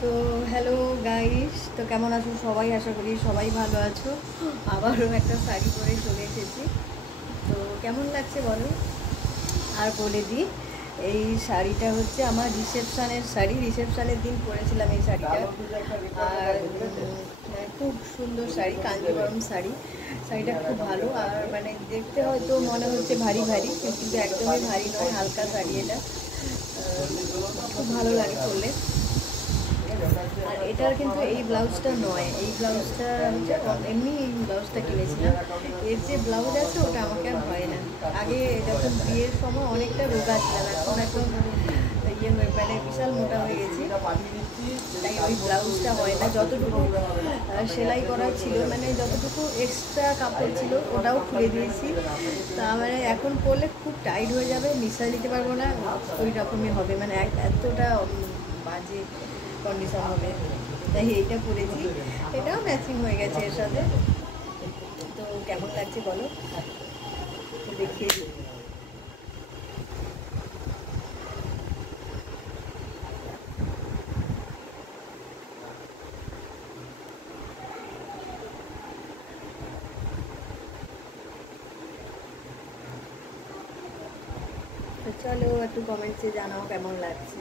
তো hello guys, তো কেমন আছো সবাই? আশা করি সবাই ভালো আছো। আবারও একটা শাড়ি পরে চলে এসেছি। তো কেমন লাগছে বলো? আর বলে দিই, এই শাড়িটা হচ্ছে আমার রিসেপশানের শাড়ি। রিসেপশানের দিন পরেছিলাম এই শাড়িটা। আর খুব সুন্দর শাড়ি, কাঞ্জিবরম শাড়ি। শাড়িটা খুব ভালো। আর মানে দেখতে হয়তো মনে হচ্ছে ভারী ভারী, কিন্তু একদমই ভারী নয়, হালকা শাড়ি এটা। খুব ভালো লাগে পরলে। আর এটার কিন্তু এই ব্লাউজটা নয়, এই ব্লাউজটা আমি এমনি এই ব্লাউজটা কিনেছিলাম। এর যে ব্লাউজ আছে ওটা আমাকে আর হয় না। আগে যখন বিয়ের সময় অনেকটা রোগা ছিলাম, এখন একদম ইয়ে হয়ে মানে বিশাল মোটা হয়ে গেছি। তাই ওই ব্লাউজটা হয় না। যতটুকু সেলাই করা ছিল, মানে যতটুকু এক্সট্রা কাপড় ছিল ওটাও খুলে দিয়েছি। তা মানে এখন পরলে খুব টাইট হয়ে যাবে, নিঃশ্বাস নিতে পারবো না, ওই রকমই হবে, মানে এতটা বাজে কন্ডিশন হবে। তাই এইটা পরেছি, এটাও ম্যাচিং হয়ে গেছে এর সাথে। তো কেমন লাগছে বলো, দেখিয়ে দিই। তো চলো একটু কমেন্টসে জানাও কেমন লাগছে।